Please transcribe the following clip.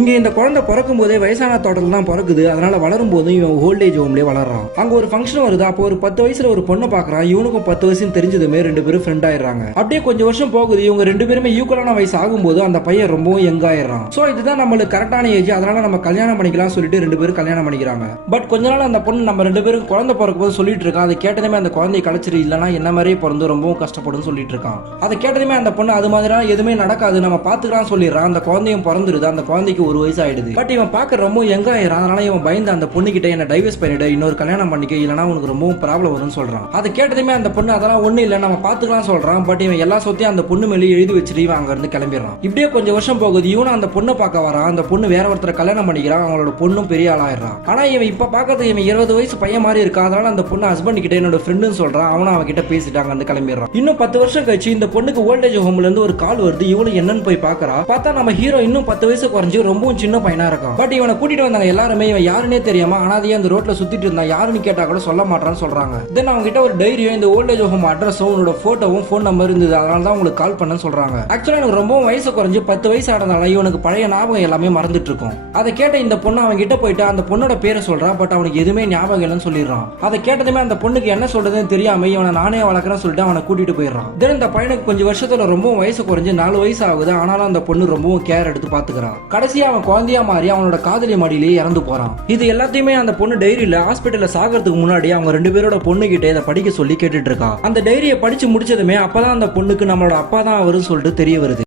இங்க இந்த குழந்தை பிறக்கும் போதே வயசான தோட்டத்தில் தான் பிறக்குது. அதனால வளரும் போதும் இவன் ஓல்டேஜ் ஹோம்லேயே வளர்றான். அங்க ஒரு ஃபங்க்ஷன் வருது. அப்போ ஒரு 10 வயசுல ஒரு பொண்ணை பாக்குறான். இவனுக்கும் 10 வயசு தெரிஞ்சதுமே 2 பேரும் ஃப்ரெண்ட் ஆயிடுறாங்க. அப்படியே கொஞ்சம் வருஷம் போகுது. இவங்க 2 பேருமே ஈக்குவலான வயசு ஆகும்போது அந்த பையன் ரொம்பவும் யங் ஆயிடுறான். சோ இதுதான் நம்மளுக்கு கரெக்டான ஏஜ். அதனால நம்ம கல்யாணம் பண்ணிக்கலாம் சொல்லிட்டு 2 பேரும் கல்யாணம் பண்ணிக்கிறாங்க. பட் கொஞ்ச நாள் அந்த பொண்ணு நம்ம 2 பேரும் குழந்தை பிறக்கும் போது சொல்லிட்டு இருக்கான். அதை கேட்டதுமே அந்த குழந்தைய கலைச்சிரு, இல்லைன்னா என்ன மாதிரியே பிறந்து ரொம்பவும் கஷ்டப்படும் சொல்லிட்டு இருக்கான். அதை கேட்டதுமே அந்த பொண்ணு அது மாதிரி எதுவுமே நடக்காது, நம்ம பாத்துக்கலாம் சொல்லிடுறான். அந்த குழந்தையும் பிறந்துருது. அந்த குழந்தைக்கு 1 வயசு ஆயிடுது. பட் இவன் பார்க்க ரொம்ப யங் ஆயிரான். அதனால இவன் பயந்து அந்த பொண்ணு கிட்ட என்ன டைவர்ஸ் பண்ணிடு, இன்னொரு கல்யாணம் பண்ணிக்க, இல்லைன்னா உனக்கு ரொம்பவும் ப்ராப்ளம் வரும்னு சொல்றான். அதை கேட்டதுமே அந்த பொண்ணு அதெல்லாம் ஒண்ணு இல்ல, நம்ம பாத்துக்கலாம் சொல்றான். பட் இவன் எல்லா சொத்தையும் அந்த பொண்ணு மேலே எழுதி வச்சுட்டு இவன் அங்க இருந்து கிளம்பிடுறான். இப்படியே கொஞ்சம் வருஷம் போகுது. இவனும் அந்த பொண்ணை பார்க்க வரான். அந்த பொண்ணு வேற ஒருத்தரை கல்யாணம் பண்ணிக்கிறான். அவங்களோட பொண்ணும் பெரிய ஆளாயிடுறான். ஆனா இவன் இப்ப பாக்கிறது இவன் 20 வயசு பையன் மாதிரி இருக்கா. அதனால அந்த பொண்ணு ஹஸ்பண்ட் கிட்ட என்னோட ஃப்ரெண்டுன்னு சொல்றான். அவனும் அவன் கிட்ட பேசிட்டு அங்க இருந்து கிளம்பிடுறான். இன்னும் 10 வருஷம் கழிச்சு இந்த பொண்ணுக்கு ஓல்டேஜ் ஹோம்ல இருந்து ஒரு கால் வருது. இவனும் என்னன்னு போய் பாக்குறா. பார்த்தா நம்ம ஹீரோ இன்னும் 10 வயசு குறைஞ்சு ரொம்பவும் சின்ன பையனா இருக்கான். பட் இவனை கூட்டிட்டு வந்தாங்க எல்லாருமே. இவன் யாருன்னே தெரியாம அனாதையா அந்த ரோட்ல சுத்திட்டு இருந்தா. யாருன்னு கேட்டா கூட சொல்ல மாட்டான்னு சொல்றாங்க. தென் அவங்க கிட்ட ஒரு டைரியும் இந்த ஓல்டேஜ் ஹோம் அட்ரஸும் உன்னோட போட்டோவும் ஃபோன் நம்பர் இருந்தது. அதனால தான் உங்களுக்கு கால் பண்ண சொல்றாங்க. ஆக்சுவலா எனக்கு ரொம்ப வயசு குறைஞ்சு 10 வயசு ஆனதால இவனுக்கு பழைய ஞாபகம் எல்லாமே மறந்துட்டு இருக்கும். அதை கேட்ட இந்த பொண்ணு அவன் கிட்ட போயிட்டு அந்த பொண்ணோட பேரை சொல்றான். பட் அவனுக்கு எதுவுமே ஞாபகம் இல்லைன்னு சொல்லிடுறான். அதை கேட்டதுமே அந்த பொண்ணுக்கு என்ன சொல்றதுன்னு தெரியாம இவனை நானே வளர்க்குறேன்னு சொல்லிட்டு அவனை கூட்டிட்டு போயிடுறான். தென் இந்த பையனுக்கு கொஞ்சம் வருஷத்துல ரொம்ப வயசு குறைஞ்சு 4 வயசு ஆகுது. ஆனாலும் அந்த பொண்ணு ரொம்பவும் கேர் எடுத்து பாத்துக்கிறான். கடைசியா அவன் குழந்தையா மாறி அவனோட காதலி மடியிலேயே இறந்து போறான். இது எல்லாத்தையுமே அந்த பொண்ணு டைரியில ஹாஸ்பிட்டல்ல சாகிறதுக்கு முன்னாடி அவங்க 2 பேரோட பொண்ணு கிட்ட இதை படிக்க சொல்லி கேட்டுட்டு இருக்கா. அந்த டைரியை படிச்சு முடிச்சதுமே அப்பதான் அந்த பொண்ணுக்கு நம்மளோட அப்பா தான் அவருன்னு சொல்லிட்டு தெரிய வருது.